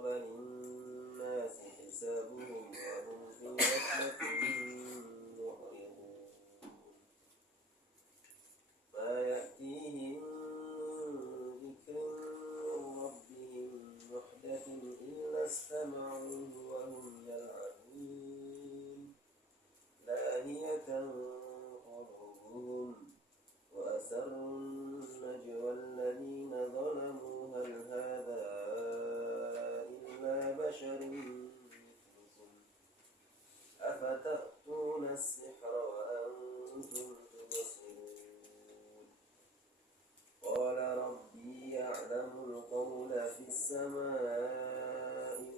اقترب للناس حسابهم وهم في غفلة معرضون ما يأتيهم من ذكر من ربهم محدث إلا استمعوه وهم يلعبون لاهية قلوبهم وأسروا النجوى الذين ظلموا هل هذا إلا بشر مثلكم أفتأتون السحر وأنتم تبصرون قال ربي يعلم القول في السماء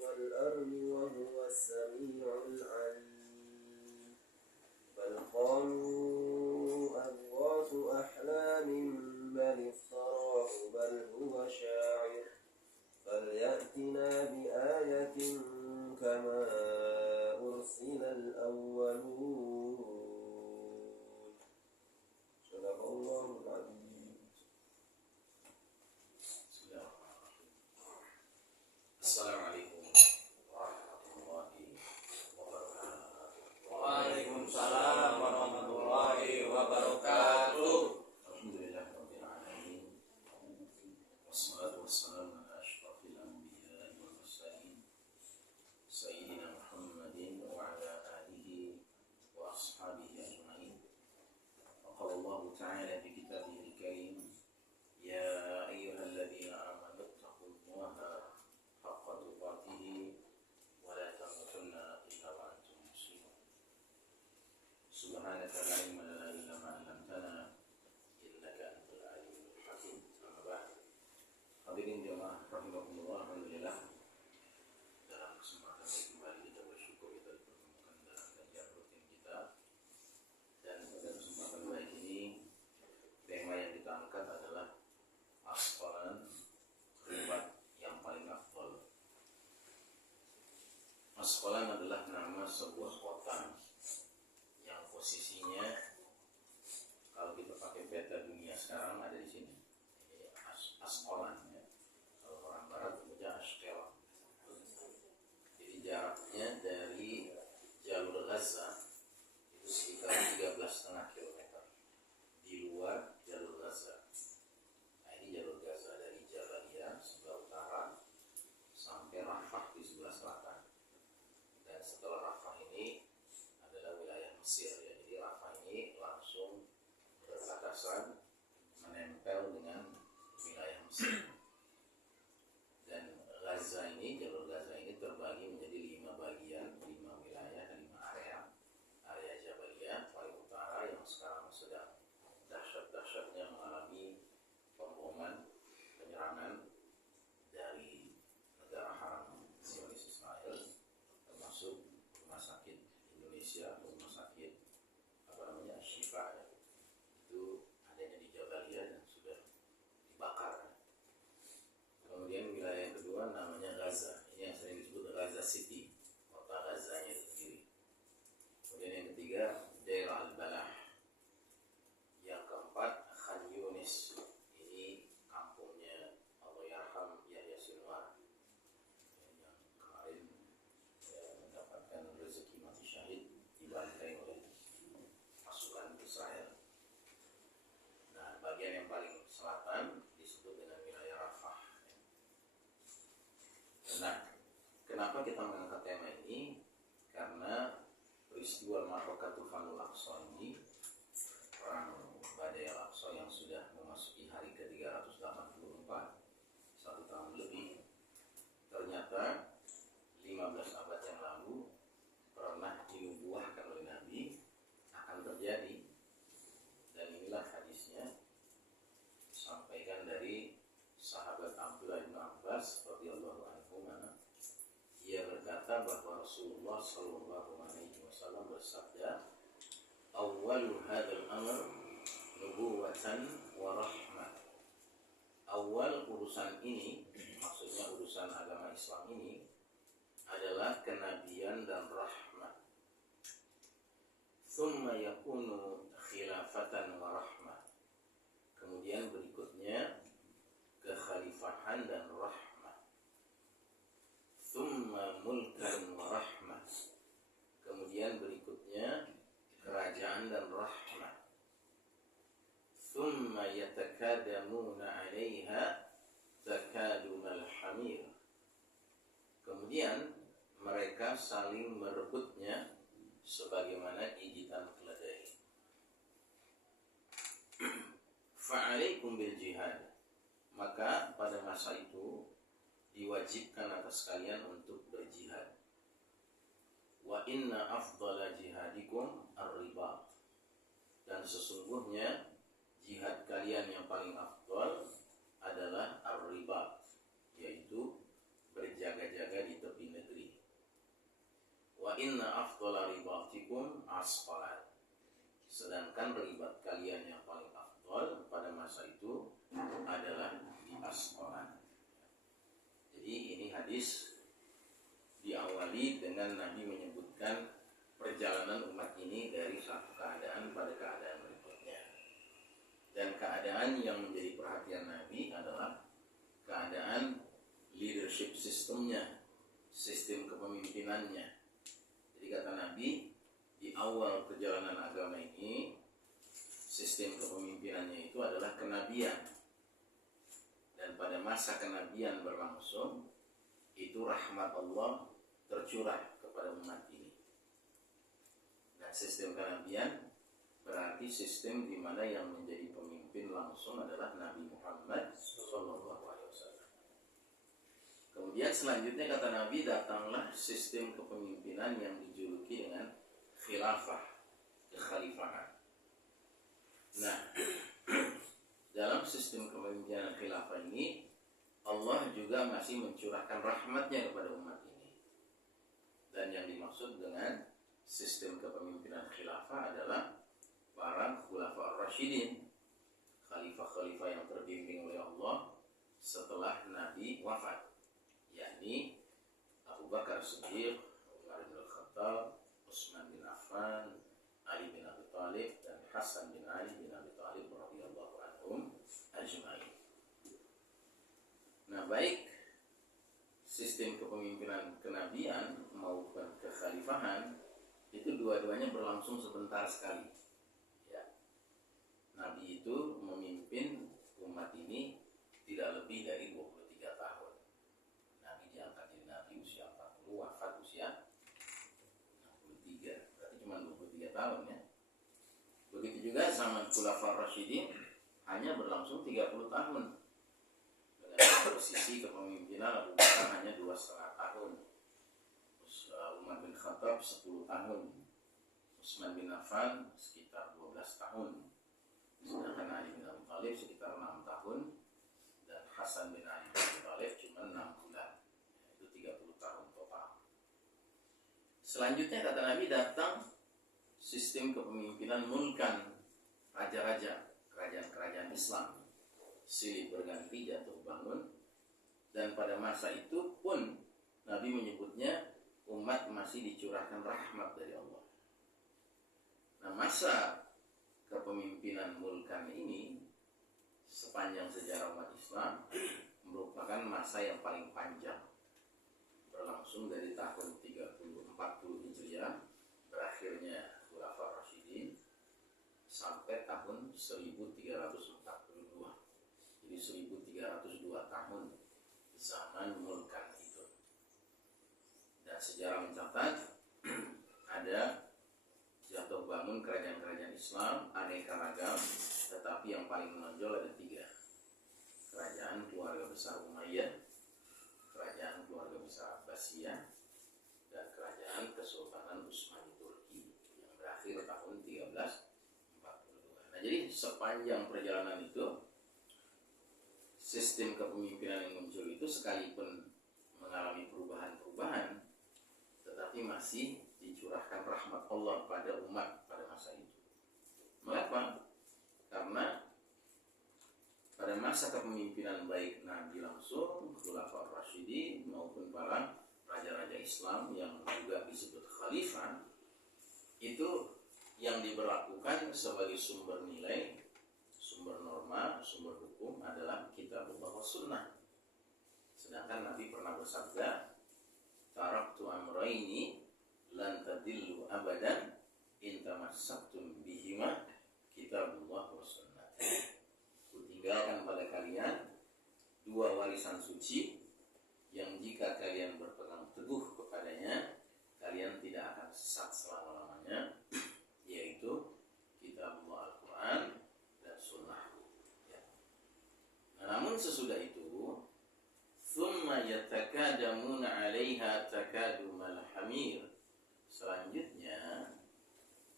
والأرض وهو السميع العليم بل قالوا أضغاث أحلام بل افتراه بل هو شاعر فليأتنا بآية كما أرسل الأولون صدق الله العظيم. Assalamualaikum warahmatullahi wabarakatuh. Waalaikumsalam warahmatullahi wabarakatuh. Alhamdulillahirabbil alamin. Wassalatu wassalamu ala asyrafil anbiya'i wal mursalin sayyidina Muhammadin wa ala alihi wa ashabihi ajma'in. Wa qala Allah ta'ala fi kitabihil karim, ya ayyuhalladzina amanu taqullaha haqqa tuqatih wa la tamutunna illa wa antum muslimun. Subhanaka la ilma lana illa ma 'allamtana innaka antal alimul hakim. Amma ba'd. Hadirin jemaah rahimakumullah, alhamdulillah dalam kesempatan ini kembali kita bersyukur kita dipertemukan dalam kajian rutin kita. Dan pada kesempatan baik ini tema yang kita angkat adalah asqalan, tempat yang paling afdal. Asqalan adalah nama sebuah kota yang posisinya kalau kita pakai peta dunia sekarang ada di sini. Ini Asqalan ya. Kalau orang barat punya Ashkelon. Jadi jaraknya dari jalur Gaza itu sekitar 13,5 km di luar jalur Gaza. Nah, ini jalur Gaza dari Jabalia sebelah utara sampai Rafah di sebelah selatan. Dan setelah Rafah ini adalah wilayah Mesir ya. Jadi Rafah ini langsung berbatasan menempel dengan wilayah Mesir. Dan Gaza ini, jalur Gaza ini terbagi menjadi 5 bagian, 5 wilayah, 5 area. Area Jabalia paling utara yang sekarang sedang dahsyat-dahsyatnya mengalami pemboman, penyerangan dari negara haram Zionis Israel, termasuk rumah sakit Indonesia, rumah sakit Syifa ya. Itu adanya di Jabalia dan sudah dibakar. Kemudian wilayah yang kedua namanya Gaza. Ini yang sering disebut Gaza City, kota Gazanya itu sendiri. Kemudian yang ketiga daerah Al-Balah. Yang keempat Khan Yunis. Ini kampungnya Allahyarham Yahya Sinwar yang kemarin mendapatkan rezeki mati syahid dibantai oleh pasukan Israel. Nah, bagian yang paling selatan disebut dengan wilayah Rafah. Nah, kenapa kita mengangkat tema ini? Karena peristiwa Ma'rakatul Fanul Aqsa ini, perang Badai Al-Aqsa yang sudah memasuki hari ke-384, 1 tahun lebih, ternyata 15 abad yang lalu pernah dinubuahkan oleh Nabi akan terjadi. Dan inilah hadisnya disampaikan dari sahabat Abdullah bin Abbas radhiyallahu anhu. Ia berkata bahwa Rasulullah sallallahu alaihi wasallam bersabda, "Awwalu hadzal amr nubuwatan wa rahmah." Awal urusan ini, maksudnya urusan agama Islam ini, adalah kenabian dan rahmat. Thumma yakunu khilafatan wa rahmah. Kemudian berikutnya kekhalifahan dan rahmah. mereka saling merebutnya sebagaimana gigitan keledai. Fa'alaikum bil jihad, maka pada masa itu diwajibkan atas kalian untuk berjihad. Wa inna afdala jihadikum ar-ribat, dan sesungguhnya jihad kalian yang paling afdal adalah ar-ribat, yaitu berjaga-jaga di tepi negeri. Wa inna afdala ribatikum asqalan, sedangkan ribat kalian yang paling afdal pada masa itu adalah di Asqalan. Jadi ini hadis diawali dengan Nabi menyebutkan perjalanan umat ini dari satu keadaan pada keadaan berikutnya. Dan keadaan yang menjadi perhatian Nabi adalah keadaan leadership sistemnya, sistem kepemimpinannya. Jadi kata Nabi, di awal perjalanan agama ini, sistem kepemimpinannya itu adalah kenabian. Dan pada masa kenabian berlangsung, itu rahmat Allah tercurah kepada umat ini. Dan sistem kenabian berarti sistem di mana yang menjadi pemimpin langsung adalah Nabi Muhammad SAW. Kemudian selanjutnya kata Nabi, datanglah sistem kepemimpinan yang dijuluki dengan khilafah, kekhalifahan. Nah, dalam sistem kepemimpinan khilafah ini, Allah juga masih mencurahkan rahmatnya kepada umat ini. Dan yang dimaksud dengan sistem kepemimpinan khilafah adalah para khulafa ar-rasyidin, khalifah-khalifah yang terbimbing oleh Allah setelah Nabi wafat, yakni Abu Bakar Siddiq, Umar bin Khattab, Utsman bin Affan, Ali bin Abi Thalib, dan Hasan bin Ali bin Abi Thalib radhiyallahu anhum ajma'in. Nah, baik sistem kepemimpinan kenabian maupun kekhalifahan itu dua-duanya berlangsung sebentar sekali. Ya. Nabi itu memimpin umat ini tidak lebih dari 23 tahun. Nabi diangkat jadi Nabi usia 40, wafat usia 63. Berarti cuma 23 tahun ya. Begitu juga zaman Khulafaur Rasyidin hanya berlangsung 30 tahun. Dengan posisi kepemimpinan Abu Bakar hanya 2,5 tahun. Umar bin Khattab 10 tahun. Utsman bin Affan sekitar 12 tahun. Sedangkan Ali bin Abi Thalib sekitar 6 tahun. Dan Hasan bin Ali bin Abi Thalib cuma 6 bulan. Itu 30 tahun total. Selanjutnya kata Nabi, datang sistem kepemimpinan mulkan, raja-raja, kerajaan-kerajaan Islam, silih berganti, jatuh bangun. Dan pada masa itu pun Nabi menyebutnya umat masih dicurahkan rahmat dari Allah. Nah, masa kepemimpinan mulkan ini sepanjang sejarah umat Islam merupakan masa yang paling panjang, berlangsung dari tahun 40 Hijriah berakhirnya Khulafaur Rasyidin sampai tahun 1342. Jadi 1302 tahun zaman mulkan itu. Dan sejarah mencatat ada jatuh bangun kerajaan-kerajaan Islam aneka ragam, tetapi yang paling menonjol ada 3. Kerajaan keluarga besar Umayyah, kerajaan keluarga besar Abbasiyah, dan kerajaan Kesultanan Utsmani Turki yang berakhir tahun 1342. Nah, jadi sepanjang perjalanan itu, sistem kepemimpinan yang muncul itu sekalipun mengalami perubahan-perubahan, tetapi masih dicurahkan rahmat Allah pada umat pada masa itu. Mengapa? Karena pada masa kepemimpinan baik Nabi langsung, Khulafaur Rasyidin maupun para raja-raja Islam yang juga disebut khalifah, itu yang diberlakukan sebagai sumber nilai, sumber norma, sumber hukum adalah Kitabullah wa Sunnah. Sedangkan Nabi pernah bersabda, taraktu amrayni lan tadillu abadan in tamassaktum bihima Kitabullah wa Sunnah. Kutinggalkan pada kalian 2 warisan suci yang jika kalian berpegang teguh kepadanya, sesat selama-lamanya, yaitu kitabullah Al-Quran dan sunnah. Ya. Nah, namun sesudah itu, thumma yatakadamuna 'alaiha takadumal hamir. Selanjutnya,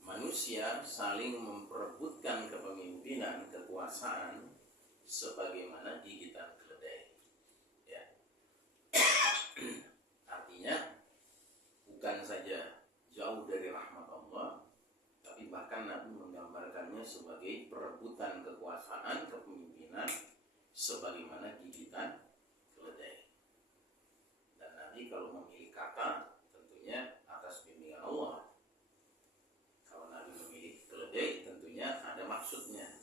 manusia saling memperebutkan kepemimpinan, kekuasaan sebagaimana gigitan keledai. Ya. Artinya bukan saja jauh dari rahmat Allah, tapi bahkan Nabi menggambarkannya sebagai perebutan kekuasaan, kepemimpinan sebagaimana gigitan keledai. Dan Nabi kalau memilih kata tentunya atas bimbingan Allah. Kalau Nabi memilih keledai tentunya ada maksudnya.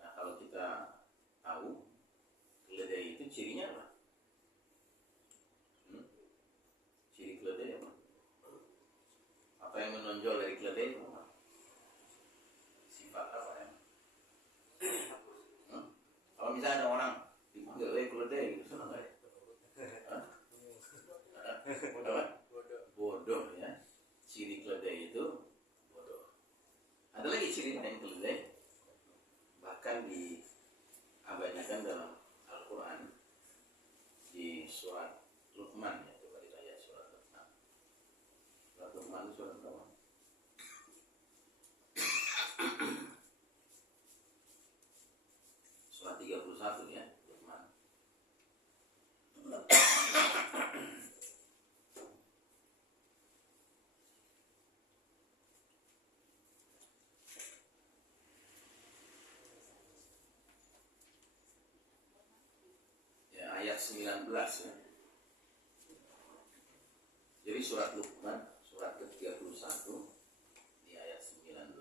Nah, kalau kita tahu keledai itu cirinya apa? Ciri keledai apa? Apa yang menonjol dari keledai apa? Sifat apa ya? Kalau misalnya ada orang dipanggil keledai, itu senang nggak ya? Bodoh ya. Ciri keledai itu bodoh. Ada lagi ciri lain keledai, bahkan diabadikan dalam Al-Quran di surat Luqman ya. Coba kita lihat surat Luqman. Surat Luqman surat berapa? Surat 31 ya, Luqman. Ya, ayat 19 ya. Jadi surat Luqman, surat ke-31 di ayat 19,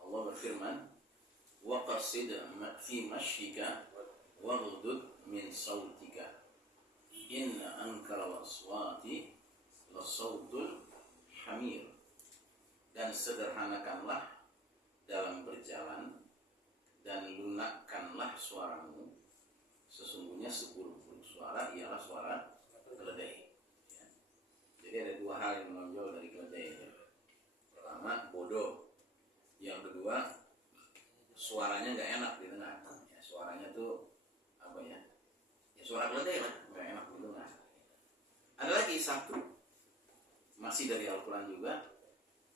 Allah berfirman, wa qasid fi mashyika waghdud min sautika inna ankaral aswati la sautul hamir. Dan sederhanakanlah dalam berjalan dan lunakkanlah suaramu, sesungguhnya seburuk-buruk suara ialah suara keledai. Ya. Jadi ada dua hal yang menonjol dari keledai. Pertama, bodoh. Yang kedua, suaranya nggak enak didengar. Ya, suaranya tuh apa ya? Ya suara keledai lah, nggak enak didengar. Ada lagi satu, masih dari Al-Quran juga,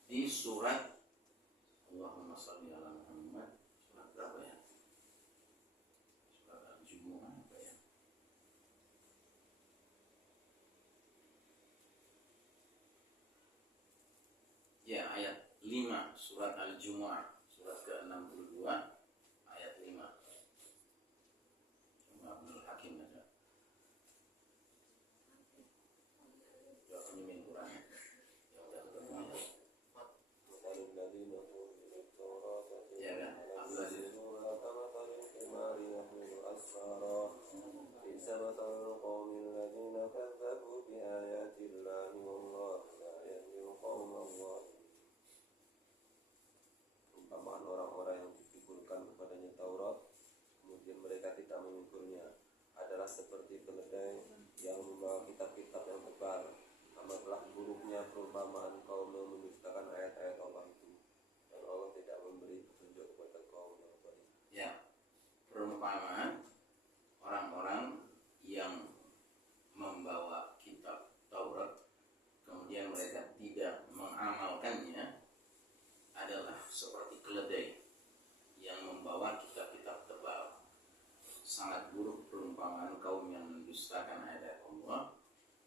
di surat Allahumma shalli ala Muhammad, surat berapa ya? Surat Al-Jumu'ah apa ya? Ya, ayat 5 surat Al-Jumu'ah, surat ke-62 ayat 5. Abdul Hakim aja. Coba penyemin Quran yang udah ketemu ya. Ya kan, Abdul Aziz. Perumpamaan orang-orang yang dipikulkan kepadanya Taurat, kemudian mereka tidak mengukurnya, adalah seperti keledai yang membawa kitab-kitab yang tebal. Amatlah buruknya perumpamaan kaum yang mendustakan ayat-ayat Allah itu, dan Allah tidak memberi petunjuk kepada kaum yang zalim. Ya, perumpamaan orang-orang yang membawa kitab Taurat kemudian mereka tidak mengamalkannya adalah seperti keledai yang membawa kitab-kitab tebal. Sangat buruk perumpamaan kaum yang mendustakan ayat Allah,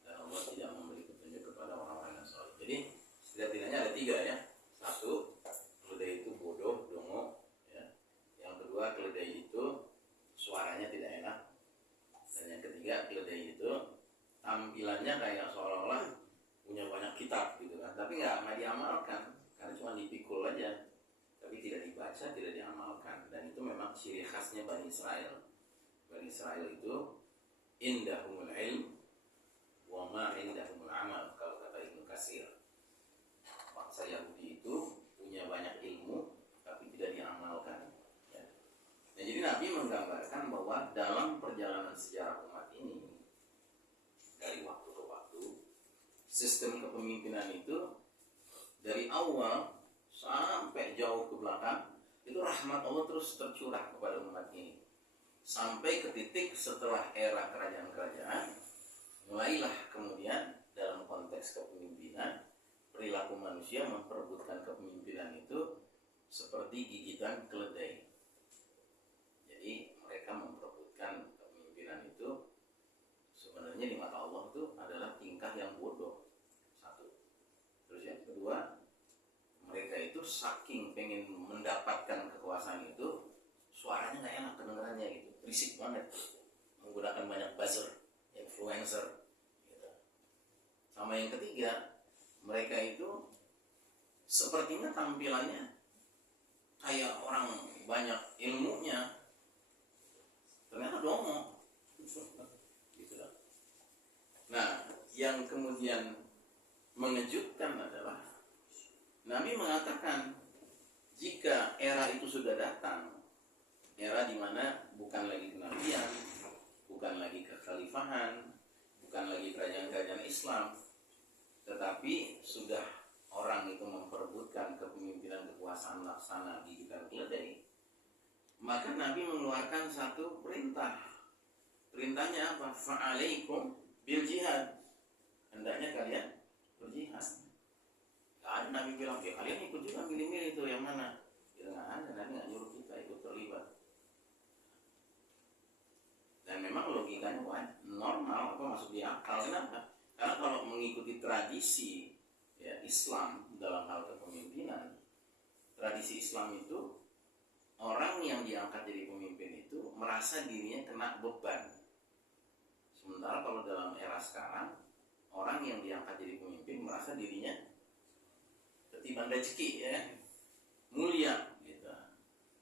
dan Allah tidak memberi petunjuk kepada orang-orang yang salah. Jadi setidaknya ada tiga ya. Satu, keledai itu bodoh, dongo ya. Yang kedua, keledai itu suaranya tidak enak. Dan yang ketiga, keledai itu tampilannya kayak seolah-olah punya banyak kitab gitu kan, tapi nggak diamalkan karena cuma dipikul aja, tapi tidak dibaca, tidak diamalkan. Dan itu memang ciri khasnya Bani Israel. Bani Israel itu indahumul ilm wa ma indahumul amal, kalau kata Ibnu Katsir. Bangsa Yahudi itu punya banyak ilmu tapi tidak diamalkan ya. Nah, jadi Nabi menggambarkan bahwa dalam perjalanan sejarah umat ini, dari waktu ke waktu sistem kepemimpinan itu dari awal sampai jauh ke belakang itu rahmat Allah terus tercurah kepada umat ini sampai ke titik setelah era kerajaan-kerajaan mulailah kemudian dalam konteks kepemimpinan perilaku manusia memperebutkan kepemimpinan itu seperti gigitan keledai. Jadi mereka memperebutkan kepemimpinan itu sebenarnya di mata Allah itu adalah tingkah yang bodoh. Satu. Terus yang kedua, mereka itu saking pengen mendapatkan kekuasaan itu suaranya nggak enak kedengarannya gitu, berisik banget, menggunakan banyak buzzer, influencer gitu. Sama yang ketiga, mereka itu sepertinya tampilannya kayak orang banyak ilmunya, ternyata dongo gitu. Nah, yang kemudian mengejutkan adalah Nabi mengatakan jika era itu sudah datang, era di mana bukan lagi kenabian, bukan lagi kekhalifahan, bukan lagi kerajaan-kerajaan Islam, tetapi sudah orang itu memperebutkan kepemimpinan kekuasaan laksana gigitan keledai, maka Nabi mengeluarkan satu perintah. Perintahnya apa? Fa'alaikum bil jihad. Hendaknya kalian berjihad. Gak ada Nabi bilang, ya kalian ikut juga milih-milih itu yang mana. Ya gak ada, Nabi gak nyuruh kita ikut terlibat. Dan memang logikanya normal, apa masuk di akal. Kenapa? Karena kalau mengikuti tradisi ya, Islam dalam hal kepemimpinan, tradisi Islam itu orang yang diangkat jadi pemimpin itu merasa dirinya kena beban. Sementara kalau dalam era sekarang, orang yang diangkat jadi pemimpin merasa dirinya ketiban rezeki ya, mulia gitu.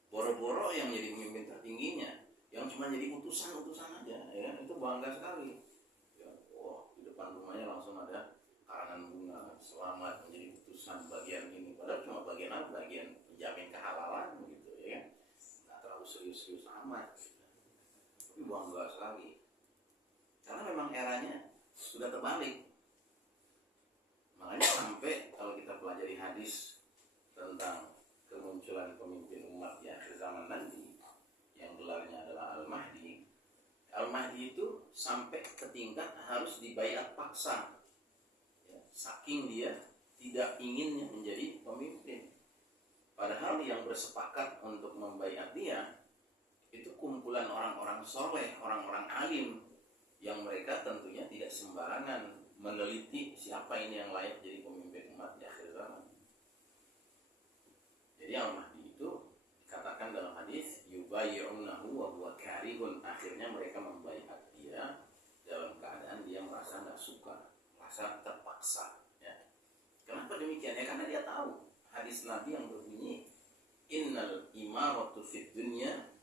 Boro-boro yang jadi pemimpin tertingginya, yang cuma jadi utusan-utusan aja ya, itu bangga sekali. Ya, wah, di depan rumahnya langsung ada karangan bunga, selamat menjadi utusan bagian ini. Padahal cuma bagian apa? Bagian penjamin kehalalan gitu ya. Nggak terlalu serius-serius amat. Tapi bangga sekali. Karena memang eranya sudah terbalik. Makanya sampai kalau kita pelajari hadis tentang kemunculan pemimpin umat di akhir zaman nanti, yang gelarnya adalah Al-Mahdi. Al-Mahdi itu sampai ke tingkat harus dibaiat paksa. Saking dia tidak inginnya menjadi pemimpin. Padahal yang bersepakat untuk membaiat dia itu kumpulan orang-orang soleh, orang-orang alim, yang mereka tentunya tidak sembarangan meneliti siapa ini yang layak jadi pemimpin umat di akhir zaman. Jadi Al-Mahdi itu dikatakan dalam hadis yubayyi'unahu wa huwa karihun, akhirnya mereka membaiat dia dalam keadaan dia merasa nggak suka, merasa terpaksa ya. Kenapa demikian? Ya karena dia tahu hadis Nabi yang berbunyi innal imaratu fid dunya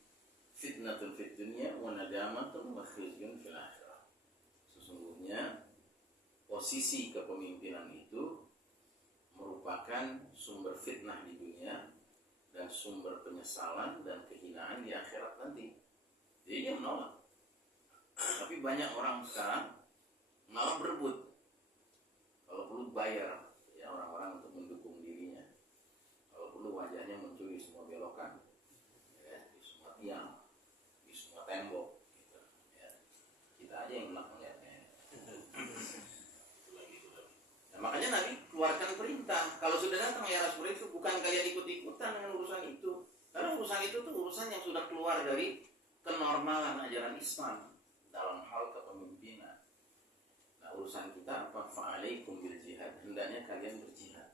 fitnatun fid dunya wa nadamatun wa khizyun fil akhirah. Sesungguhnya posisi kepemimpinan itu merupakan sumber fitnah di dunia dan sumber penyesalan dan kehinaan di akhirat nanti. Jadi dia menolak. Tapi banyak orang sekarang malah berebut. Kalau perlu bayar ya orang-orang untuk mendukung dirinya. Kalau perlu wajahnya muncul di semua belokan, ya, di semua tiang, di semua tembok. Gitu, ya. Kita aja yang enak melihatnya. Nah, makanya Nabi keluarkan perintah. Kalau sudah datang era seperti itu, bukan kalian ikut-ikutan dengan urusan itu. Karena urusan itu tuh urusan yang sudah keluar dari kenormalan ajaran Islam dalam hal kepemimpinan. Nah, urusan kita apa? Fa'alaikum bil jihad. Hendaknya kalian berjihad.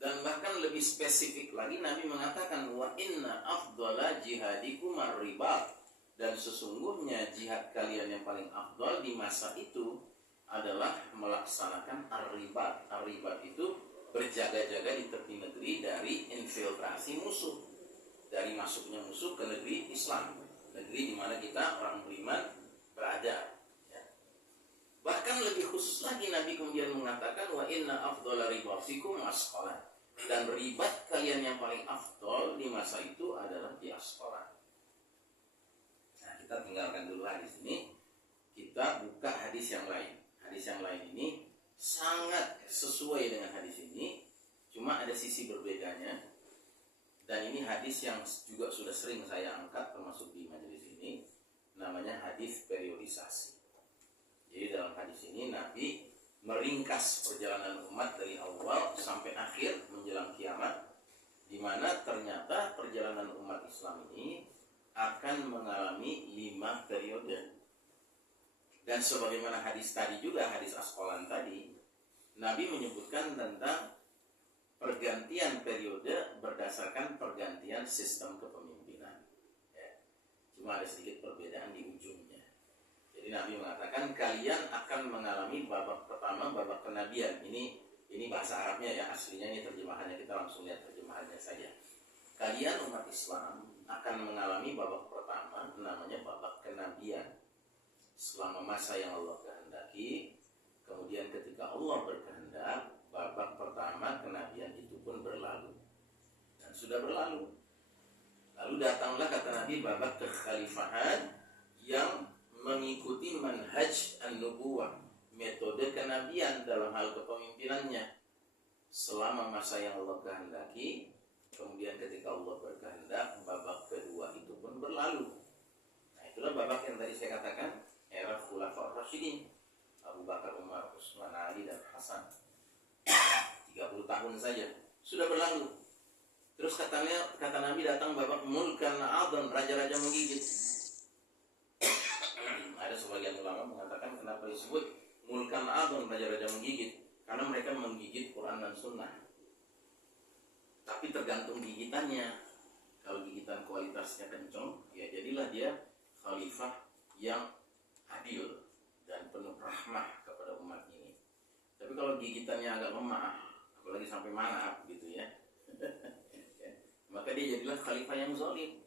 Dan bahkan lebih spesifik lagi Nabi mengatakan wa inna afdhala jihadikum ar-ribat. Dan sesungguhnya jihad kalian yang paling afdal di masa itu adalah melaksanakan ar-ribat. Ar-ribat itu berjaga-jaga di tepi negeri dari infiltrasi musuh, dari masuknya musuh ke negeri Islam, negeri di mana kita orang beriman berada. Ya. Bahkan lebih khusus lagi Nabi kemudian mengatakan wa inna afdhala ribatikum as-shalah. Dan ribat kalian yang paling afdal di masa itu adalah di as-shalah. Nah, kita tinggalkan dulu hadis ini. Kita buka hadis yang lain. Hadis yang lain ini sangat sesuai dengan hadis ini, cuma ada sisi berbedanya. Dan ini hadis yang juga sudah sering saya angkat termasuk di majelis ini, namanya hadis periodisasi. Jadi dalam hadis ini Nabi meringkas perjalanan umat dari awal sampai akhir menjelang kiamat, di mana ternyata perjalanan umat Islam ini akan mengalami 5 periode. Dan sebagaimana hadis tadi juga, hadis Asqalan tadi, Nabi menyebutkan tentang pergantian periode berdasarkan pergantian sistem kepemimpinan. Ya. Cuma ada sedikit perbedaan di ujungnya. Jadi Nabi mengatakan kalian akan mengalami babak pertama, babak kenabian. Ini bahasa Arabnya ya, aslinya ini terjemahannya, kita langsung lihat terjemahannya saja. Kalian umat Islam akan mengalami babak pertama, namanya babak kenabian. Selama masa yang Allah kehendaki, kemudian ketika Allah berkehendak, babak pertama kenabian itu pun berlalu. Dan sudah berlalu. Lalu datanglah kata Nabi babak kekhalifahan yang mengikuti manhaj an-nubuwah, metode kenabian dalam hal kepemimpinannya. Selama masa yang Allah kehendaki, kemudian ketika Allah berkehendak, babak kedua itu pun berlalu. Nah, itulah babak yang tadi saya katakan, era Khulafaur Rasyidin, Abu Bakar, Umar, Utsman, Ali, dan Hasan. 30 tahun saja sudah berlalu. Terus kata Nabi datang babak mulkan a'adhan, raja-raja menggigit. Ada sebagian ulama mengatakan kenapa disebut mulkan a'adhan, raja-raja menggigit, karena mereka menggigit Quran dan Sunnah. Tapi tergantung gigitannya. Kalau gigitan kualitasnya kencang, ya jadilah dia khalifah yang adil dan penuh rahmah kepada umat ini. Tapi kalau gigitannya agak lemah, apalagi sampai manap gitu ya, maka dia jadilah khalifah yang zalim,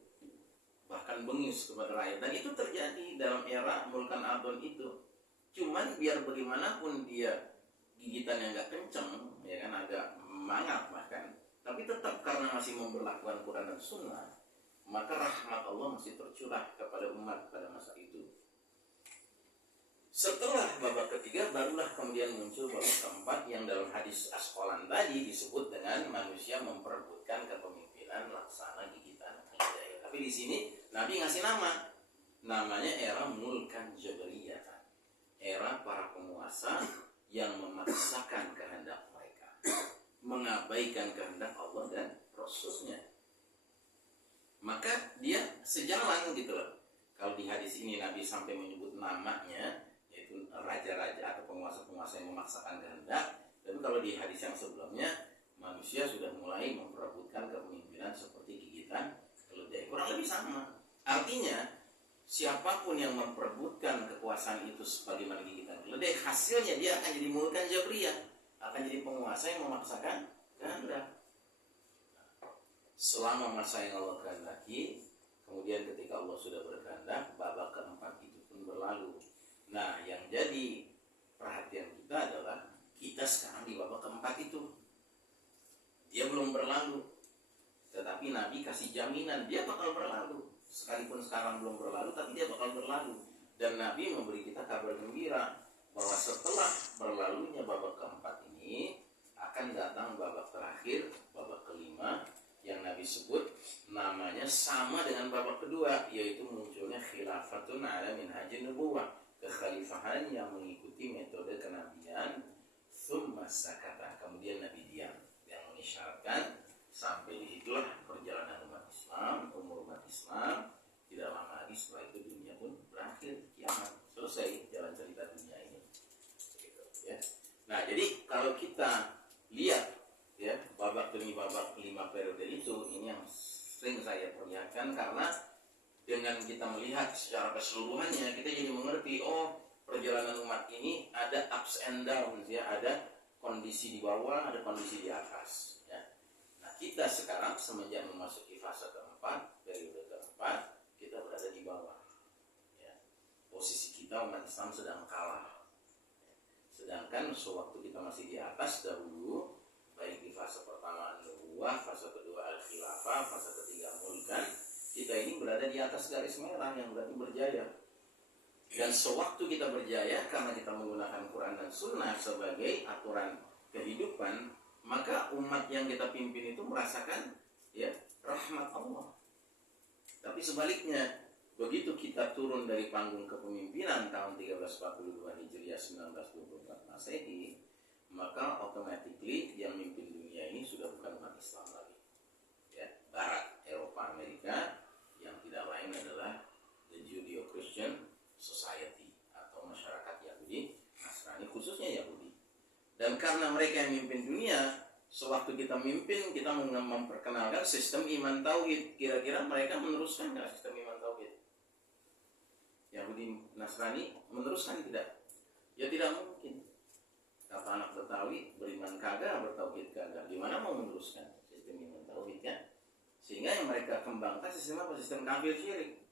bahkan bengis kepada rakyat. Dan itu terjadi dalam era mulkan adon itu. Cuman biar bagaimanapun dia gigitannya agak kenceng, ya kan, agak mangap bahkan, tapi tetap karena masih memberlakukan Quran dan Sunnah, maka rahmat Allah masih tercurah kepada umat pada masa itu. Setelah babak ketiga, barulah kemudian muncul babak keempat yang dalam hadis Asqalan tadi disebut dengan manusia memperebutkan kepemimpinan laksana gigitan lidah. Tapi di sini Nabi ngasih nama, namanya era mulkan jabariyah, era para penguasa yang memaksakan kehendak mereka, mengabaikan kehendak Allah dan Rasulnya. Maka dia sejalan gitu loh. Kalau di hadis ini Nabi sampai menyebut namanya, yaitu raja-raja atau penguasa-penguasa yang memaksakan kehendak. Tapi kalau di hadis yang sebelumnya, manusia sudah mulai memperebutkan kepemimpinan seperti gigitan keledai. Kurang lebih sama. Artinya, siapapun yang memperebutkan kekuasaan itu sebagaimana gigitan keledai, hasilnya dia akan jadi mulkan jabriyah, akan jadi penguasa yang memaksakan kehendak. Selama masa yang Allah kehendaki, kemudian ketika Allah sudah berkehendak, babak keempat itu pun berlalu. Nah, yang jadi perhatian kita adalah kita sekarang di babak keempat itu. Dia belum berlalu, tetapi Nabi kasih jaminan dia bakal berlalu. Sekalipun sekarang belum berlalu, tapi dia bakal berlalu. Dan Nabi memberi kita kabar gembira bahwa setelah berlalunya babak keempat ini akan datang babak terakhir, babak kelima, yang Nabi sebut namanya sama dengan babak kedua, yaitu munculnya khilafatun ala minhajin nubuwah, kekhalifahan yang mengikuti metode kenabian. Tsumma sakata, kemudian Nabi diam, yang mengisyaratkan sampai disitulah perjalanan umat Islam, umur umat Islam. Tidak lama lagi setelah itu dunia pun berakhir, kiamat, selesai jalan cerita dunia ini. Begitu, ya. Nah, jadi kalau kita lihat ya babak demi babak 5 periode itu, ini yang sering saya perlihatkan, karena dengan kita melihat secara keseluruhannya kita jadi mengerti, oh perjalanan umat ini ada ups and downs ya, ada kondisi di bawah, ada kondisi di atas ya. Nah, kita sekarang semenjak memasuki fase keempat, periode keempat, kita berada di bawah ya. Posisi kita umat Islam sedang kalah ya. Sedangkan sewaktu kita masih di atas dahulu, baik di fase pertama nubuwah, fase kedua al-khilafah, fase ketiga mulkan, kita ini berada di atas garis merah yang berarti berjaya. Dan sewaktu kita berjaya karena kita menggunakan Quran dan Sunnah sebagai aturan kehidupan, maka umat yang kita pimpin itu merasakan ya rahmat Allah. Tapi sebaliknya, begitu kita turun dari panggung kepemimpinan tahun 1342 Hijriah 1924 Masehi, maka automatically yang mimpin dunia ini sudah bukan umat Islam lagi. Ya, Barat, Eropa, Amerika, yang tidak lain adalah the Judeo-Christian Society atau masyarakat Yahudi, Nasrani, khususnya Yahudi. Dan karena mereka yang mimpin dunia, sewaktu kita mimpin, kita memperkenalkan sistem iman tauhid. Kira-kira mereka meneruskan nggak sistem iman tauhid? Yahudi, Nasrani meneruskan tidak? Ya tidak mungkin. Kata anak Betawi, beriman kagak, bertauhid kagak. Gimana mau meneruskan sistem iman tauhid kan? Sehingga yang mereka kembangkan sistem apa? Sistem kafir syirik.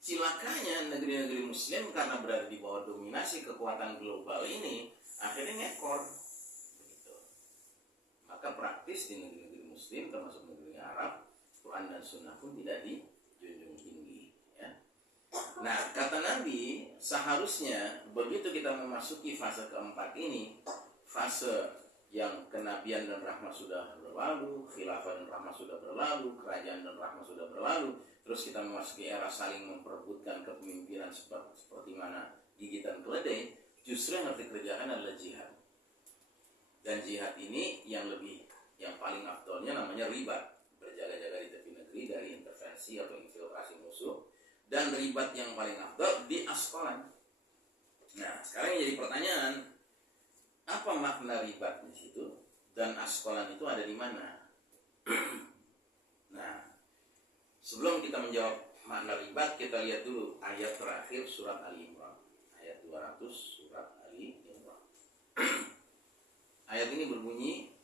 Cilakanya negeri-negeri Muslim karena berada di bawah dominasi kekuatan global ini, akhirnya ngekor. Begitu. Maka praktis di negeri-negeri Muslim, termasuk negeri Arab, Quran dan Sunnah pun tidak dijunjung tinggi. Ya. Nah, kata Nabi, seharusnya begitu kita memasuki fase keempat ini, fase yang kenabian dan rahmat sudah berlalu, khilafah dan rahmat sudah berlalu, kerajaan dan rahmat sudah berlalu, terus kita memasuki era saling memperebutkan kepemimpinan seperti mana gigitan keledai, justru yang harus dikerjakan adalah jihad. Dan jihad ini yang paling afdolnya namanya ribat, berjaga-jaga di tepi negeri dari intervensi atau infiltrasi musuh. Dan ribat yang paling afdol di Asqalan. Nah, sekarang yang jadi pertanyaan, apa makna ribat di situ? Dan Asqalan itu ada di mana? Nah, sebelum kita menjawab makna ribat, kita lihat dulu ayat terakhir surat Ali Imran. Ayat 200 surat Ali Imran. Ayat ini berbunyi,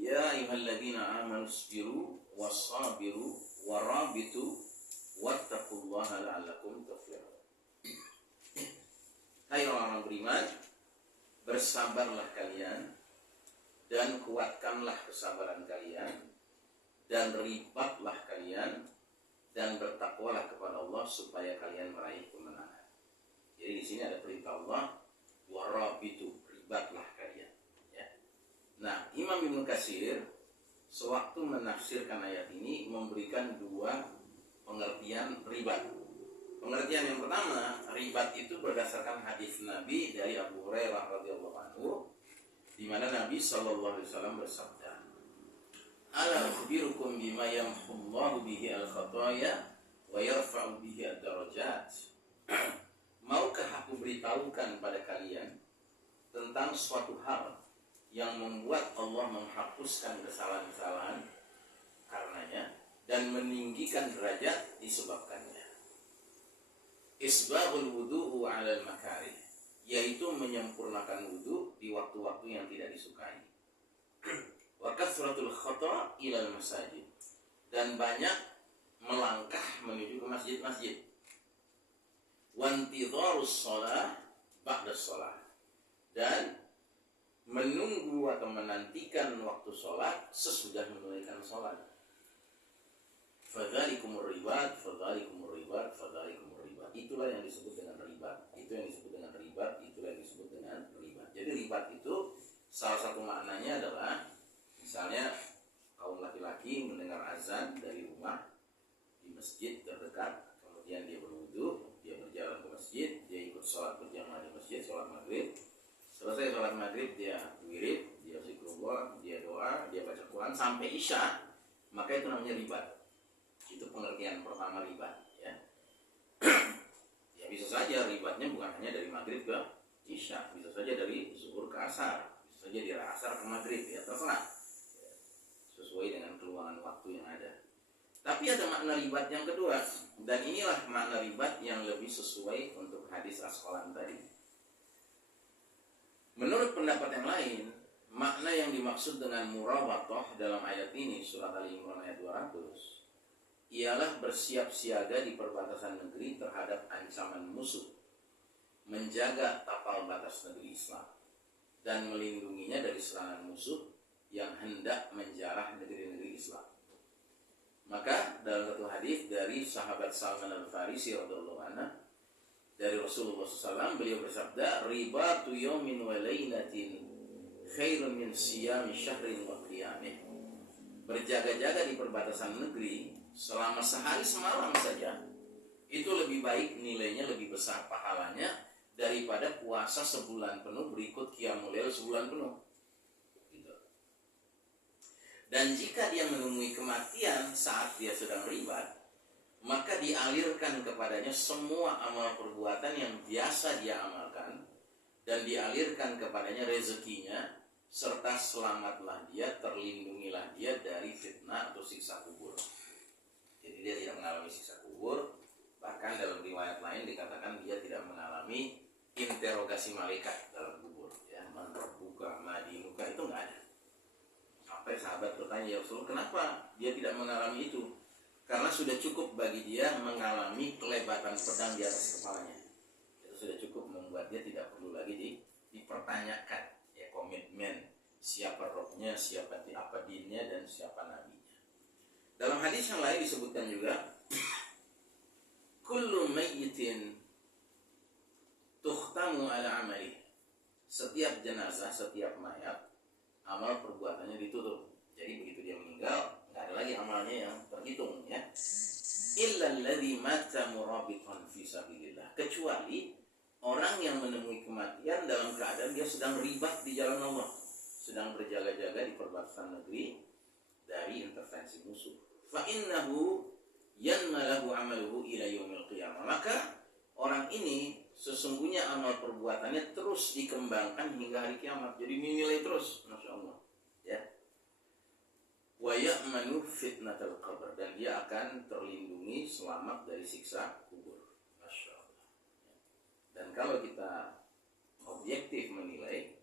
Ya ayyuhalladzina amanu sabiru wassabiru warabitu wattaqullaha la'allakum tuflihun. Hai orang-orang beriman, bersabarlah kalian dan kuatkanlah kesabaran kalian dan ribatlah kalian dan bertakwalah kepada Allah supaya kalian meraih kemenangan. Jadi di sini ada perintah Allah, warabitu, ribatlah kalian. Ya. Nah, Imam Ibnu Katsir sewaktu menafsirkan ayat ini memberikan dua pengertian ribat. Pengertian yang pertama, ribat itu berdasarkan hadis Nabi dari Abu Hurairah radhiyallahu anhu, di mana Nabi sallallahu alaihi wasallam bersabda, "Ala ukhbirukum bima yamhullahu bihi al-khataya wa yarfa'u bihi ad-darajat." Maukah aku beritahukan pada kalian tentang suatu hal yang membuat Allah menghapuskan kesalahan-kesalahan karenanya dan meninggikan derajat disebabkannya. Isbahul wudu'u 'alal makarih, yaitu menyempurnakan wudu di waktu-waktu yang tidak disukai. Wa kathratul khata' ilal masajid, dan banyak melangkah menuju ke masjid-masjid. Wa intidharus shalah ba'da shalah, dan menunggu atau menantikan waktu sholat sesudah menunaikan sholat. Fadzalikumur ribat, fadzalikumur ribat, fadzalikumur ribat. Itulah yang disebut dengan ribat. Itu yang disebut dengan ribat, itulah yang disebut dengan ribat. Jadi ribat itu salah satu maknanya adalah misalnya kaum laki-laki mendengar azan dari rumah di masjid terdekat, kemudian dia berwudu, dia berjalan ke masjid, dia ikut sholat berjamaah di masjid, sholat maghrib. Selesai sholat maghrib dia wirid, dia zikrullah, dia doa, dia baca Quran sampai isya, maka itu namanya ribat. Itu pengertian pertama ribat, ya. Ya bisa saja ribatnya bukan hanya dari maghrib ke isya, bisa saja dari zuhur ke asar, bisa saja dari asar ke maghrib, ya terserah, ya, sesuai dengan keluangan waktu yang ada. Tapi ada makna ribat yang kedua, dan inilah makna ribat yang lebih sesuai untuk hadis Asqalan tadi. Menurut pendapat yang lain, makna yang dimaksud dengan murawatoh dalam ayat ini, surat Ali Imran ayat 200, ialah bersiap siaga di perbatasan negeri terhadap ancaman musuh, menjaga tapal batas negeri Islam, dan melindunginya dari serangan musuh yang hendak menjarah negeri-negeri Islam. Maka dalam satu hadis dari sahabat Salman Al-Farisi radhiyallahu anhu, dari Rasulullah SAW. Beliau bersabda, ribatu yawmin wa laylatin khairun min siyami syahrin wa qiyamih. Berjaga-jaga di perbatasan negeri selama sehari semalam saja itu lebih baik nilainya, lebih besar pahalanya daripada puasa sebulan penuh berikut qiyamul lail sebulan penuh. Gitu. Dan jika dia menemui kematian saat dia sedang ribat, maka dialirkan kepadanya semua amal perbuatan yang biasa dia amalkan, dan dialirkan kepadanya rezekinya, serta selamatlah dia, terlindungilah dia dari fitnah atau siksa kubur. Jadi dia tidak mengalami siksa kubur. Bahkan dalam riwayat lain dikatakan dia tidak mengalami interogasi malaikat dalam kubur, ya, man rabbuka ma dinuka, itu nggak ada. Sampai sahabat bertanya, ya Rasul, kenapa dia tidak mengalami itu? Karena sudah cukup bagi dia mengalami kelebatan pedang di atas kepalanya. Itu sudah cukup membuat dia tidak perlu lagi dipertanyakan, ya, komitmen siapa rohnya, siapa apa dinnya, dan siapa nabinya. Dalam hadis yang lain disebutkan juga, kullu mayyitin tukhtamu ala amali. Setiap jenazah, setiap mayat, amal perbuatannya ditutup. Jadi begitu dia meninggal, nggak ada lagi amalnya yang terhitung, ya. Illa alladhi mata murabitan fi sabilillah. Kecuali orang yang menemui kematian dalam keadaan dia sedang ribat di jalan Allah, sedang berjaga-jaga di perbatasan negeri dari intervensi musuh. Fa innahu yanmalahu amaluhu ila yaumil qiyamah. Maka orang ini sesungguhnya amal perbuatannya terus dikembangkan hingga hari kiamat. Jadi dinilai terus, Masya Allah, ya. Wa ya'manu fitnatal qabr, dan dia akan terlindungi, selamat dari siksa kubur. Masya Allah. Dan kalau kita objektif menilai,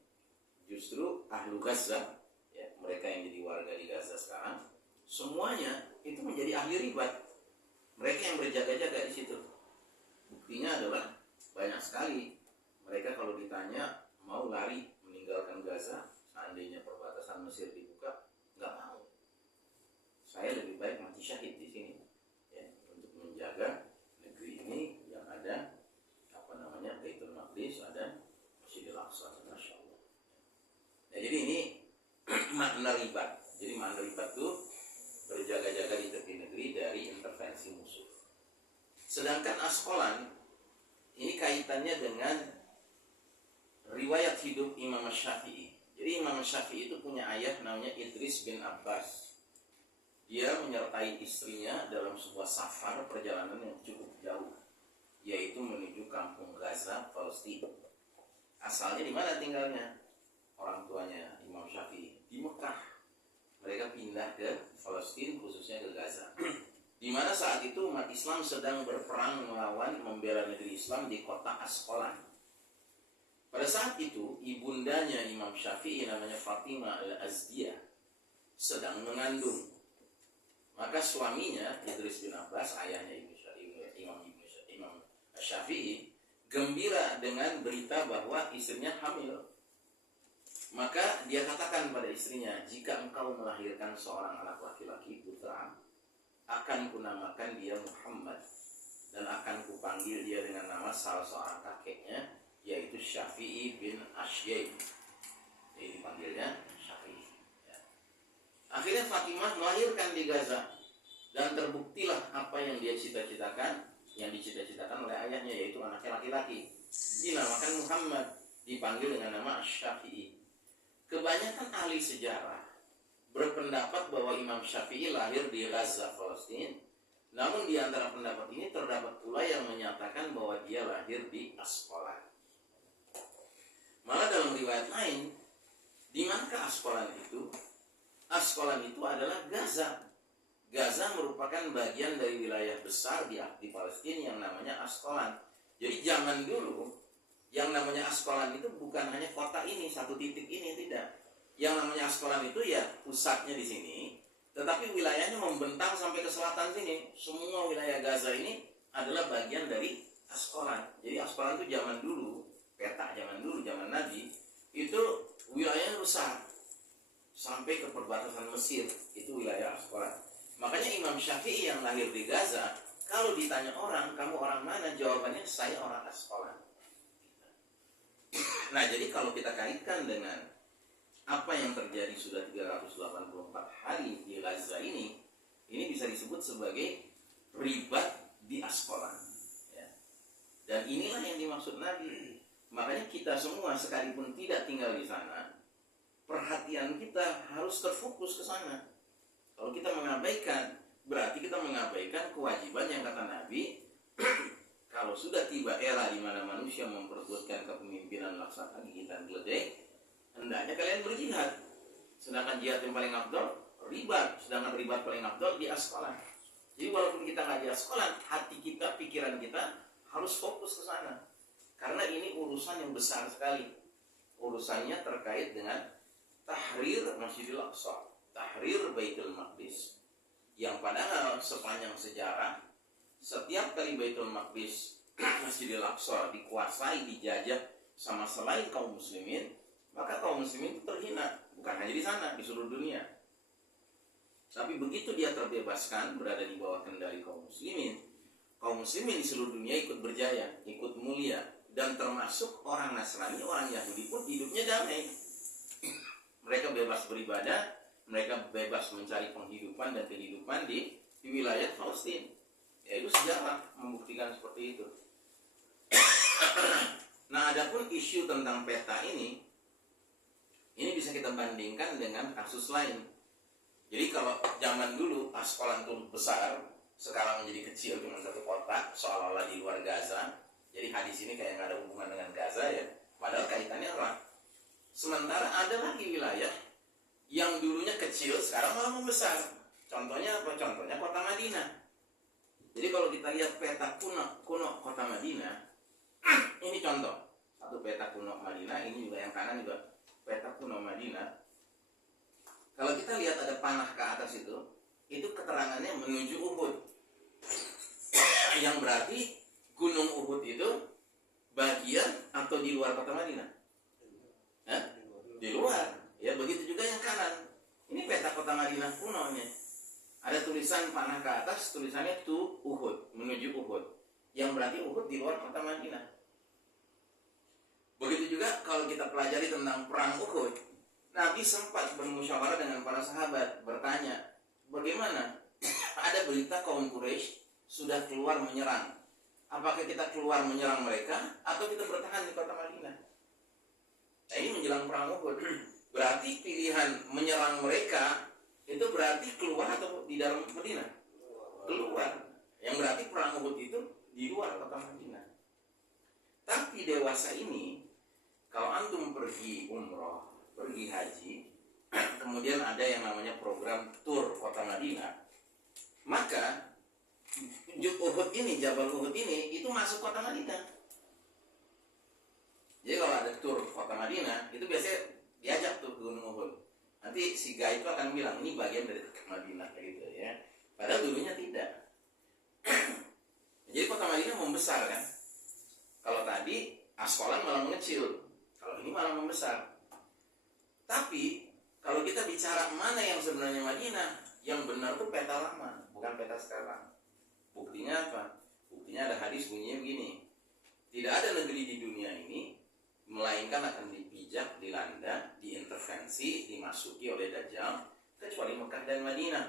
justru ahlu Gaza, ya, mereka yang jadi warga di Gaza sekarang, semuanya itu menjadi ahli ribat. Mereka yang berjaga-jaga di situ. Buktinya adalah banyak sekali mereka kalau ditanya mau lari meninggalkan Gaza, seandainya perbatasan Mesir dibuka, nggak mau. Saya lebih baik mati syahid di sini, ya, untuk menjaga negeri ini yang ada Baitul Maqdis, ada Masjidil Aqsa. Masya Allah. Ya, jadi ini makna ribat. Jadi makna ribat itu berjaga-jaga di tepi negeri dari intervensi musuh. Sedangkan Asqalan ini kaitannya dengan riwayat hidup Imam Syafi'i. Jadi Imam Syafi'i itu punya ayah namanya Idris bin Abbas. Dia menyertai istrinya dalam sebuah safar perjalanan yang cukup jauh, yaitu menuju kampung Gaza, Palestina. Asalnya di mana tinggalnya? Orang tuanya Imam Syafi'i di Mekah. Mereka pindah ke Palestina, khususnya ke Gaza, di mana saat itu umat Islam sedang berperang melawan membela negeri Islam di kota Asqalan. Pada saat itu ibundanya Imam Syafi'i namanya Fatimah al-Azdiyah sedang mengandung. Maka suaminya Idris bin Abbas, ayahnya Imam Syafi'i, gembira dengan berita bahwa istrinya hamil. Maka dia katakan pada istrinya, jika engkau melahirkan seorang anak laki-laki putra, akan kunamakan dia Muhammad, dan akan kupanggil dia dengan nama salah seorang kakeknya, yaitu Syafi'i bin Asyaib. Jadi dipanggilnya Syafi'i, ya. Akhirnya Fatimah melahirkan di Gaza, dan terbuktilah apa yang dia cita-citakan, yang dicita-citakan oleh ayahnya, yaitu anaknya laki-laki. Dinamakan Muhammad, dipanggil dengan nama Syafi'i. Kebanyakan ahli sejarah berpendapat bahwa Imam Syafi'i lahir di Gaza, Palestina. Namun di antara pendapat ini terdapat pula yang menyatakan bahwa dia lahir di Asqalan. Malah dalam riwayat lain, di manakah Asqalan itu? Asqalan itu adalah Gaza. Gaza merupakan bagian dari wilayah besar di Palestina yang namanya Asqalan. Jadi zaman dulu yang namanya Asqalan itu bukan hanya kota ini, satu titik ini, tidak. Yang namanya Asqalan itu ya pusatnya di sini, tetapi wilayahnya membentang sampai ke selatan sini. Semua wilayah Gaza ini adalah bagian dari Asqalan. Jadi Asqalan itu zaman dulu, peta zaman dulu, zaman Nabi, itu wilayahnya besar sampai ke perbatasan Mesir, itu wilayah Asqalan. Makanya Imam Syafi'i yang lahir di Gaza Kalau ditanya orang, kamu orang mana? Jawabannya saya orang Asqalan. Nah, jadi kalau kita kaitkan dengan apa yang terjadi sudah 384 hari di Gaza ini bisa disebut sebagai ribat di Asqalan. Ya. Dan inilah yang dimaksud Nabi. Makanya kita semua sekalipun tidak tinggal di sana, perhatian kita harus terfokus ke sana. Kalau kita mengabaikan, berarti kita mengabaikan kewajiban yang kata Nabi, kalau sudah tiba era di mana manusia memperebutkan kepemimpinan laksa gigitan geledek, hendaknya kalian berjihad. Sedangkan jihad yang paling afdal ribat, sedangkan ribat paling afdal di Asqalan. Jadi walaupun kita nggak di Asqalan, hati kita, pikiran kita harus fokus ke sana. Karena ini urusan yang besar sekali. Urusannya terkait dengan tahrir Masjidil Aqsa, tahrir Baitul Maqdis. Yang padahal sepanjang sejarah, setiap kali Baitul Maqdis, Masjidil Aqsa dikuasai, dijajah sama selain kaum muslimin, maka kaum muslimin itu terhina. Bukan hanya di sana, di seluruh dunia. Tapi begitu dia terbebaskan, berada di bawah kendali kaum muslimin di seluruh dunia ikut berjaya, ikut mulia. Dan termasuk orang Nasrani, orang Yahudi pun hidupnya damai. Mereka bebas beribadah, mereka bebas mencari penghidupan dan kehidupan di wilayah Palestina. Yaitu sejarah membuktikan seperti itu. Nah, adapun isu tentang peta ini bisa kita bandingkan dengan kasus lain. Jadi kalau zaman dulu Asqalan itu besar, sekarang menjadi kecil, cuma satu kota, seolah-olah di luar Gaza. Jadi hadis ini kayak nggak ada hubungan dengan Gaza ya, padahal kaitannya erat. Sementara ada lagi wilayah yang dulunya kecil, sekarang malah membesar. Contohnya apa? Contohnya kota Madinah. Jadi kalau kita lihat peta kuno kota Madinah, ini contoh satu peta kuno Madinah, ini juga yang kanan juga peta kuno Madinah. Kalau kita lihat ada panah ke atas itu keterangannya menuju Uhud. Yang berarti Gunung Uhud itu bagian atau di luar kota Madinah? Di luar. Ya, begitu juga yang kanan. Ini peta kota Madinah kunonya. Ada tulisan panah ke atas, tulisannya to Uhud, menuju Uhud. Yang berarti Uhud di luar kota Madinah. Begitu juga kalau kita pelajari tentang perang Uhud, Nabi sempat bermusyawarah dengan para sahabat, bertanya, bagaimana? Ada berita kaum Quraisy sudah keluar menyerang. Apakah kita keluar menyerang mereka atau kita bertahan di kota Madinah? Nah, ini menjelang perang Uhud. Berarti pilihan menyerang mereka itu berarti keluar atau di dalam Madinah? Keluar. Yang berarti perang Uhud itu di luar kota Madinah. Tapi dewasa ini, kalau antum pergi umroh, pergi haji, kemudian ada yang namanya program tur kota Madinah, maka Uhud ini, Jabal Uhud ini itu masuk kota Madinah. Jadi kalau ada tur kota Madinah, itu biasanya diajak tuh ke Gunung Uhud. Nanti si guide itu akan bilang ini bagian dari kota Madinah gitu ya. Padahal dulunya tidak. Jadi kota Madinah membesar kan. Kalau tadi Asqalan malah mengecil, kalau ini malah membesar. Tapi kalau kita bicara mana yang sebenarnya Madinah, yang benar tuh peta lama, bukan peta sekarang. Buktinya apa? Buktinya ada hadis bunyinya begini. Tidak ada negeri di dunia ini melainkan akan dipijak, dilanda, diintervensi, dimasuki oleh Dajjal kecuali Mekah dan Madinah.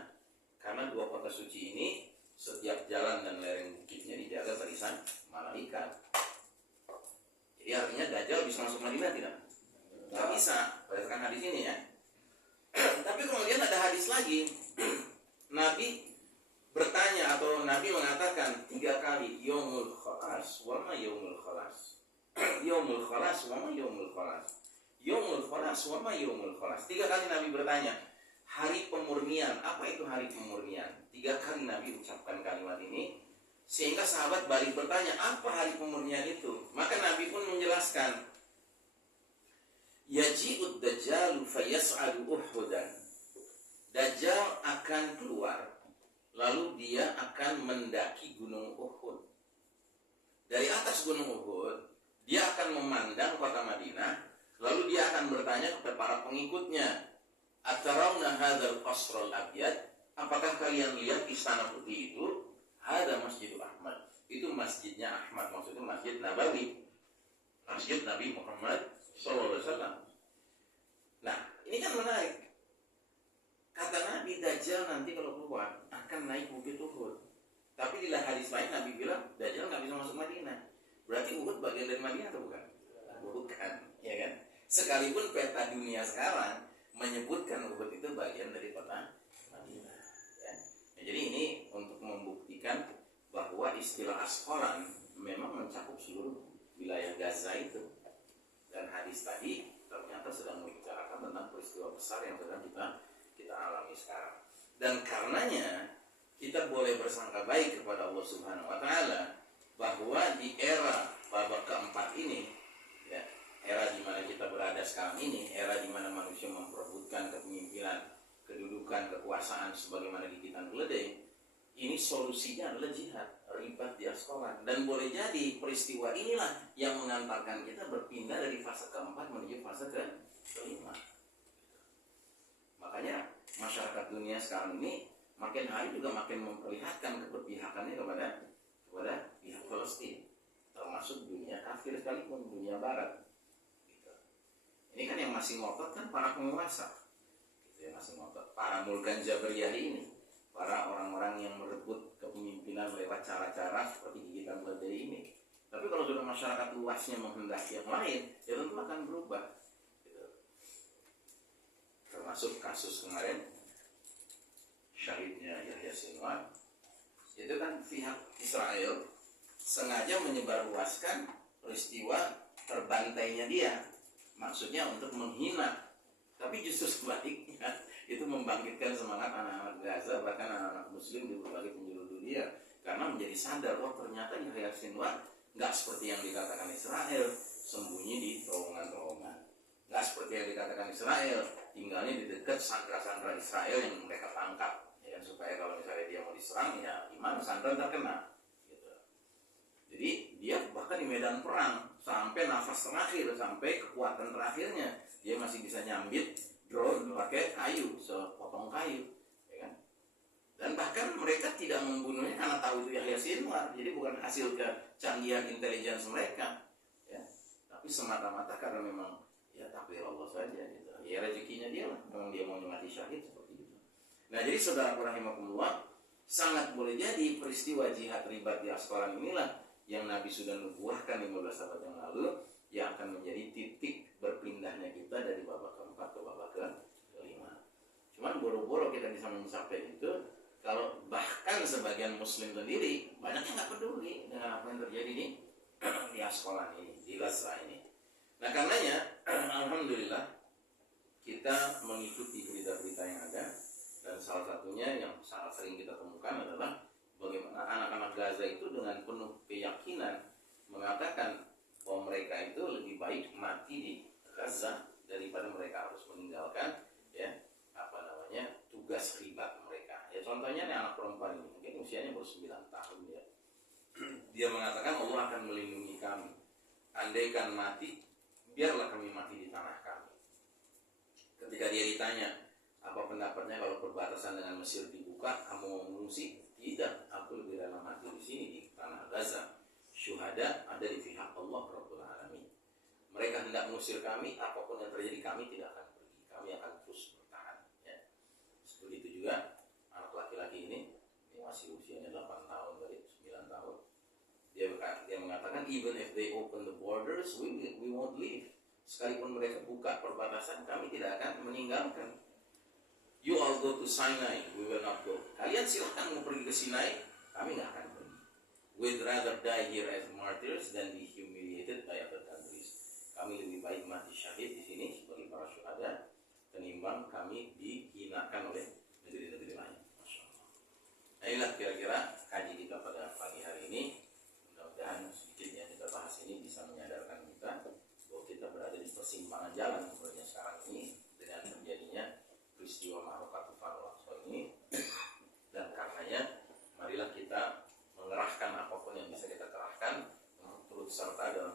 Karena dua kota suci ini setiap jalan dan lereng bukitnya dijaga barisan malaikat. Jadi artinya Dajjal bisa masuk Madinah tidak? Tidak bisa, berdasarkan hadis ini ya. Tapi kemudian ada hadis lagi. Nabi bertanya atau Nabi mengatakan 3 kali, Yaumul Khalas, wa ma yaumul khalas. Yaumul Khalas, wa ma yaumul khalas. Yaumul Khalas, wa ma yaumul khalas. 3 kali Nabi bertanya, hari pemurnian, apa itu hari pemurnian? 3 kali Nabi ucapkan kalimat ini, sehingga sahabat balik bertanya, apa hari pemurnian itu? Maka Nabi pun menjelaskan, Yaji'ud Dajjalu fayas'adu Uhudan. Dajjal akan keluar, lalu dia akan mendaki gunung Uhud. Dari atas gunung Uhud, dia akan memandang kota Madinah, lalu dia akan bertanya kepada para pengikutnya, Atarawna hadzal qasrul abyad? Apakah kalian lihat istana putih itu? ada Masjidul Ahmad. Itu masjidnya Ahmad, maksudnya Masjid Nabawi, Masjid Nabi Muhammad SAW. Nah, ini kan menarik. Kata Nabi, Dajjal nanti kalau keluar akan naik bukit Uhud. Tapi di hadis lain Nabi bilang Dajjal nggak bisa masuk Madinah. Berarti Uhud bagian dari Madinah atau bukan? Bukan, ya kan? Sekalipun peta dunia sekarang menyebutkan Uhud itu bagian dari kota Madinah. Ya. Nah, jadi ini untuk membuktikan bahwa istilah Asqalan memang mencakup seluruh wilayah Gaza itu. Dan hadis tadi ternyata sedang membicarakan tentang peristiwa besar yang sedang kita alami sekarang. Dan karenanya kita boleh bersangka baik kepada Allah Subhanahu wa taala bahwa di era babak keempat ini, ya, era di mana kita berada sekarang ini, era di mana manusia memperebutkan kepemimpinan, kedudukan, kekuasaan sebagaimana gigitan keledai, ini solusinya adalah jihad, ribat di Asqalan. Dan boleh jadi peristiwa inilah yang mengantarkan kita berpindah dari fase keempat menuju fase kelima. Makanya masyarakat dunia sekarang ini makin hari juga makin memperlihatkan keberpihakannya kepada pihak Palestina, termasuk dunia kafir sekalipun, dunia Barat. Gitu. Ini kan yang masih ngotot kan para penguasa, gitu, yang masih ngotot, para mulkan Jabariyah ini, para orang-orang yang merebut kepemimpinan lewat cara-cara seperti gigitan keledai ini. Tapi kalau sudah masyarakat luasnya menghendaki yang lain, ya tentu akan berubah. Gitu. Termasuk kasus kemarin syahidnya Yahya Sinwar, itu kan pihak Israel sengaja menyebarluaskan peristiwa terbantainya dia, maksudnya untuk menghina. Tapi justru sebaliknya itu membangkitkan semangat anak-anak Gaza, bahkan anak-anak Muslim di berbagai penjuru dunia, karena menjadi sadar, oh ternyata Yahya Sinwar nggak seperti yang dikatakan Israel, sembunyi di terowongan-terowongan. Nggak seperti yang dikatakan Israel, tinggalnya di dekat sandra-sandra Israel yang mereka tangkap, ya, supaya kalau misalnya dia mau diserang, ya gimana sandra terkena. Gitu. Jadi dia bahkan di medan perang sampai nafas terakhir, sampai kekuatan terakhirnya, dia masih bisa nyambit drone pakai kayu, sepotong kayu, ya kan? Dan bahkan mereka tidak membunuhnya karena tahu itu Yahya Sinwar, jadi bukan hasil kecanggihan intelijen mereka, ya, tapi semata-mata karena memang ya takdir Allah saja, gitu. Ya rezekinya dia lah, memang dia mau mati syahid seperti itu. Nah, jadi saudara rahimakumullah, sangat boleh jadi peristiwa jihad ribat di Asqalan inilah yang Nabi sudah nubuahkan 15 abad yang lalu, yang akan menjadi titik berpindahnya kita dari babak keempat ke babak kelima. Cuman boro-boro kita bisa mencapai itu kalau bahkan sebagian Muslim sendiri banyak yang nggak peduli dengan apa yang terjadi di Asqalan ini, di Gaza ini. Nah, karenanya alhamdulillah kita mengikuti berita-berita yang ada, dan salah satunya yang sangat sering kita temukan adalah bagaimana anak-anak Gaza itu dengan penuh keyakinan mengatakan bahwa mereka itu lebih baik mati di Gaza daripada mereka harus meninggalkan, ya, tugas ribat mereka. Ya, contohnya nih anak perempuan ini, mungkin usianya baru 9 tahun ya. Dia mengatakan Allah akan melindungi kami. Andaikan mati, biarlah kami mati di tanah kami. Ketika dia ditanya, apa pendapatnya kalau perbatasan dengan Mesir dibuka, kamu mau mengungsi? Tidak, aku lebih rela mati di sini di tanah Gaza. Syuhada ada di pihak Allah Rabbul Alamin. Mereka hendak mengusir kami, apapun yang terjadi kami tidak akan pergi. Kami akan terus bertahan. Ya. Begitu juga anak laki-laki ini masih usianya 8 tahun dari 9 tahun. Dia mengatakan, even if they open the borders, we won't leave. Sekalipun mereka buka perbatasan, kami tidak akan meninggalkan. You all go to Sinai, we will not go. Kalian silahkan mau pergi ke Sinai, kami nggak akan pergi. We'd rather die here as martyrs than be humiliated by other countries. Kami lebih baik mati syahid di sini sebagai para syuhada ketimbang kami dihinakan oleh negeri-negeri lain. Masya Allah. Nah, inilah kira-kira kaji kita pada pagi hari ini. Mudah-mudahan sedikit yang kita bahas ini bisa menyadarkan kita bahwa kita berada di persimpangan jalan sebenarnya sekarang ini dengan terjadinya peristiwa Ma'rakatul Aqsa ini. Dan karenanya marilah kita mengerahkan apapun yang bisa kita kerahkan untuk turut serta dalam